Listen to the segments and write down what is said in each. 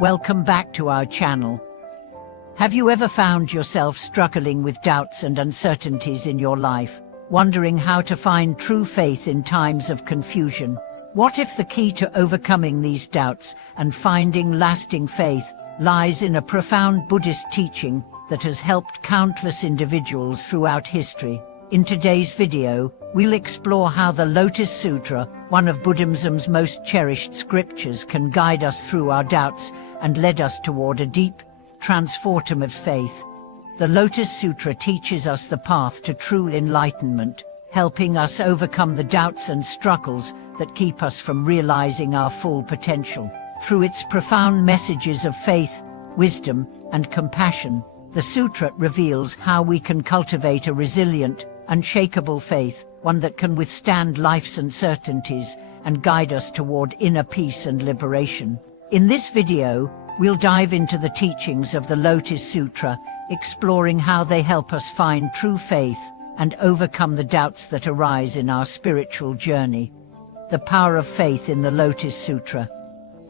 Welcome back to our channel. Have you ever found yourself struggling with doubts and uncertainties in your life, wondering how to find true faith in times of confusion? What if the key to overcoming these doubts and finding lasting faith lies in a profound Buddhist teaching that has helped countless individuals throughout history? In today's video, we'll explore how the Lotus Sutra, one of Buddhism's most cherished scriptures, can guide us through our doubts and lead us toward a deep, transformative faith. The Lotus Sutra teaches us the path to true enlightenment, helping us overcome the doubts and struggles that keep us from realizing our full potential. Through its profound messages of faith, wisdom, and compassion, the Sutra reveals how we can cultivate a resilient, unshakable faith, one that can withstand life's uncertainties and guide us toward inner peace and liberation. In this video, we'll dive into the teachings of the Lotus Sutra, exploring how they help us find true faith and overcome the doubts that arise in our spiritual journey. The power of faith in the Lotus Sutra.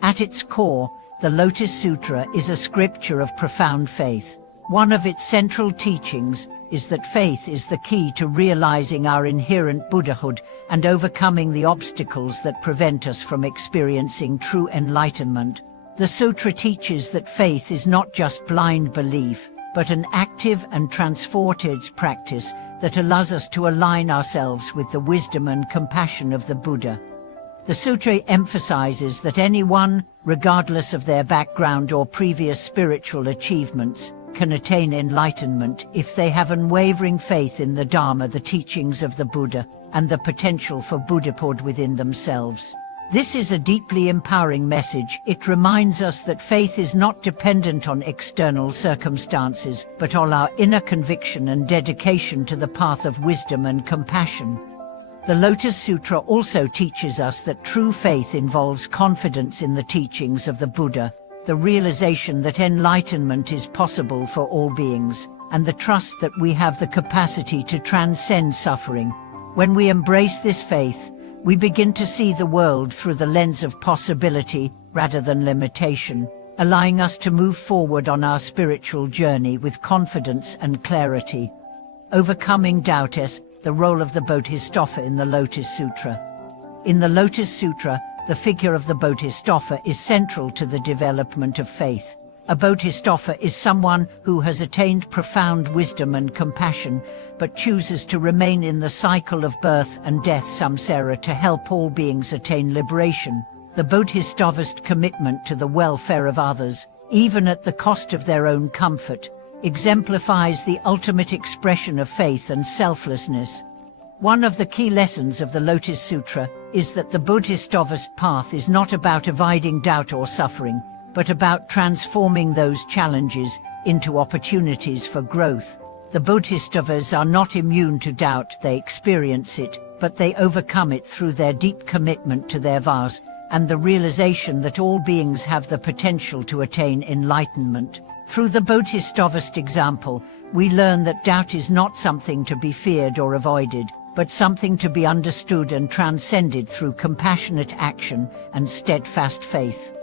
At its core, the Lotus Sutra is a scripture of profound faith. One of its central teachings is that faith is the key to realizing our inherent Buddhahood and overcoming the obstacles that prevent us from experiencing true enlightenment. The Sutra teaches that faith is not just blind belief, but an active and transformative practice that allows us to align ourselves with the wisdom and compassion of the Buddha. The Sutra emphasizes that anyone, regardless of their background or previous spiritual achievements, can attain enlightenment if they have unwavering faith in the Dharma, the teachings of the Buddha, and the potential for Buddhahood within themselves. This is a deeply empowering message. It reminds us that faith is not dependent on external circumstances, but on our inner conviction and dedication to the path of wisdom and compassion. The Lotus Sutra also teaches us that true faith involves confidence in the teachings of the Buddha, the realization that enlightenment is possible for all beings, and the trust that we have the capacity to transcend suffering. When we embrace this faith, we begin to see the world through the lens of possibility rather than limitation, allowing us to move forward on our spiritual journey with confidence and clarity. Overcoming doubt is the role of the Bodhisattva in the Lotus Sutra. In the Lotus Sutra, the figure of the Bodhisattva is central to the development of faith. A Bodhisattva is someone who has attained profound wisdom and compassion, but chooses to remain in the cycle of birth and death samsara to help all beings attain liberation. The Bodhisattva's commitment to the welfare of others, even at the cost of their own comfort, exemplifies the ultimate expression of faith and selflessness. One of the key lessons of the Lotus Sutra is that the Bodhisattva's path is not about avoiding doubt or suffering, but about transforming those challenges into opportunities for growth. The Bodhisattvas are not immune to doubt. They experience it, but they overcome it through their deep commitment to their vows and the realization that all beings have the potential to attain enlightenment. Through the Bodhisattva's example, we learn that doubt is not something to be feared or avoided, but something to be understood and transcended through compassionate action and steadfast faith.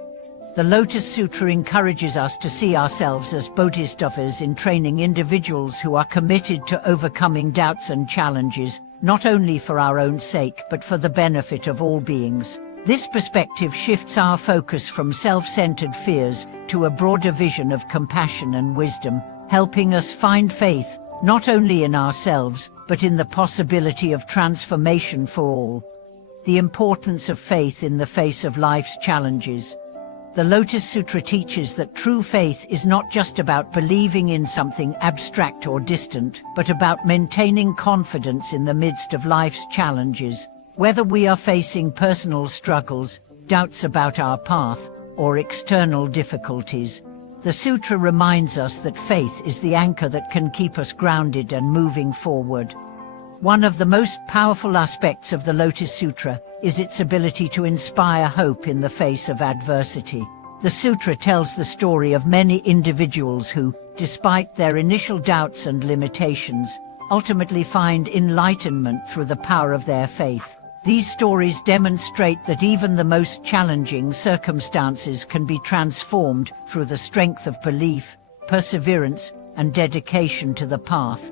The Lotus Sutra encourages us to see ourselves as bodhisattvas in training individuals who are committed to overcoming doubts and challenges, not only for our own sake but for the benefit of all beings. This perspective shifts our focus from self-centered fears to a broader vision of compassion and wisdom, helping us find faith not only in ourselves but in the possibility of transformation for all. The importance of faith in the face of life's challenges. The Lotus Sutra teaches that true faith is not just about believing in something abstract or distant, but about maintaining confidence in the midst of life's challenges. Whether we are facing personal struggles, doubts about our path, or external difficulties, the Sutra reminds us that faith is the anchor that can keep us grounded and moving forward. One of the most powerful aspects of the Lotus Sutra is its ability to inspire hope in the face of adversity. The Sutra tells the story of many individuals who, despite their initial doubts and limitations, ultimately find enlightenment through the power of their faith. These stories demonstrate that even the most challenging circumstances can be transformed through the strength of belief, perseverance, and dedication to the path.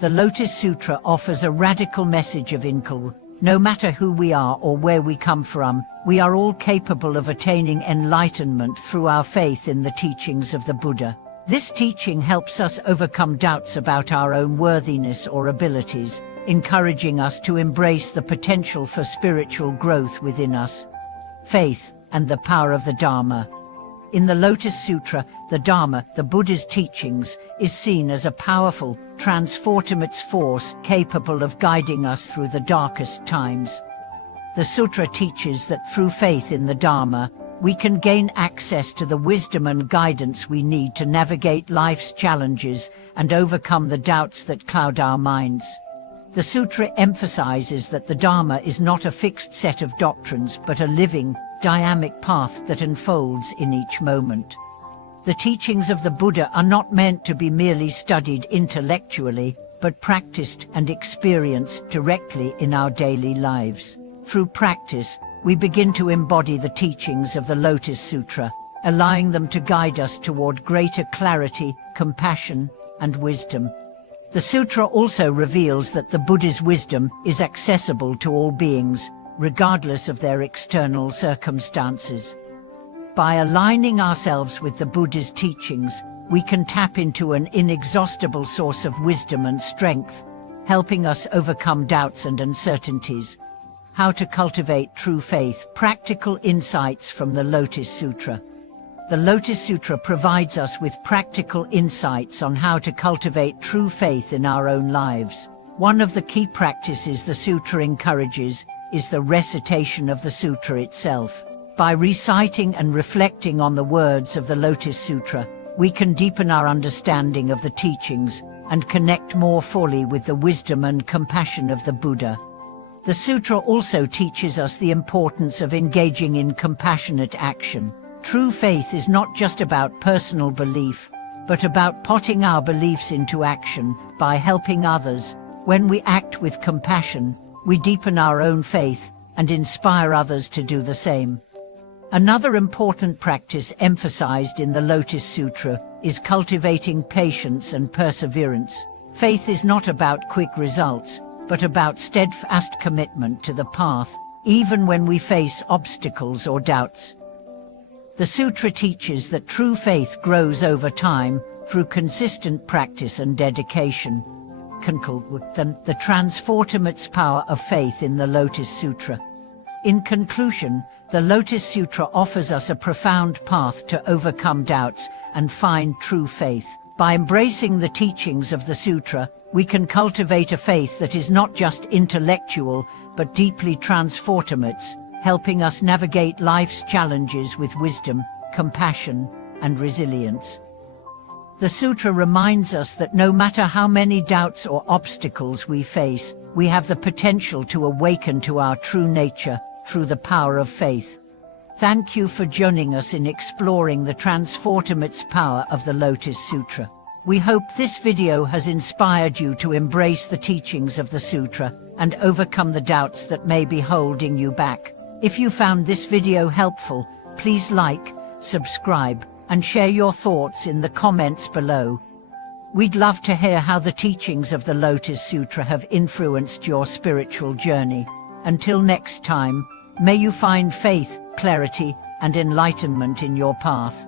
The Lotus Sutra offers a radical message of inquiry. No matter who we are or where we come from, we are all capable of attaining enlightenment through our faith in the teachings of the Buddha. This teaching helps us overcome doubts about our own worthiness or abilities, encouraging us to embrace the potential for spiritual growth within us. Faith and the power of the Dharma. In the Lotus Sutra, the Dharma, the Buddha's teachings, is seen as a powerful, transformative force capable of guiding us through the darkest times. The Sutra teaches that through faith in the Dharma, we can gain access to the wisdom and guidance we need to navigate life's challenges and overcome the doubts that cloud our minds. The Sutra emphasizes that the Dharma is not a fixed set of doctrines but a living, dynamic path that unfolds in each moment. The teachings of the Buddha are not meant to be merely studied intellectually, but practiced and experienced directly in our daily lives. Through practice, we begin to embody the teachings of the Lotus Sutra, allowing them to guide us toward greater clarity, compassion, and wisdom. The sutra also reveals that the Buddha's wisdom is accessible to all beings, regardless of their external circumstances. By aligning ourselves with the Buddha's teachings, we can tap into an inexhaustible source of wisdom and strength, helping us overcome doubts and uncertainties. How to cultivate true faith. Practical insights from the Lotus Sutra. The Lotus Sutra provides us with practical insights on how to cultivate true faith in our own lives. One of the key practices the sutra encourages is the recitation of the sutra itself. By reciting and reflecting on the words of the Lotus Sutra, we can deepen our understanding of the teachings and connect more fully with the wisdom and compassion of the Buddha. The sutra also teaches us the importance of engaging in compassionate action. True faith is not just about personal belief, but about putting our beliefs into action by helping others. When we act with compassion, we deepen our own faith and inspire others to do the same. Another important practice emphasized in the Lotus Sutra is cultivating patience and perseverance. Faith is not about quick results, but about steadfast commitment to the path, even when we face obstacles or doubts. The sutra teaches that true faith grows over time through consistent practice and dedication. The transformative power of faith in the Lotus Sutra. In conclusion, the Lotus Sutra offers us a profound path to overcome doubts and find true faith. By embracing the teachings of the sutra, we can cultivate a faith that is not just intellectual, but deeply transformative, helping us navigate life's challenges with wisdom, compassion, and resilience. The sutra reminds us that no matter how many doubts or obstacles we face, we have the potential to awaken to our true nature through the power of faith. Thank you for joining us in exploring the transformative power of the Lotus Sutra. We hope this video has inspired you to embrace the teachings of the sutra and overcome the doubts that may be holding you back. If you found this video helpful, please like, subscribe, and share your thoughts in the comments below. We'd love to hear how the teachings of the Lotus Sutra have influenced your spiritual journey. Until next time, may you find faith, clarity, and enlightenment in your path.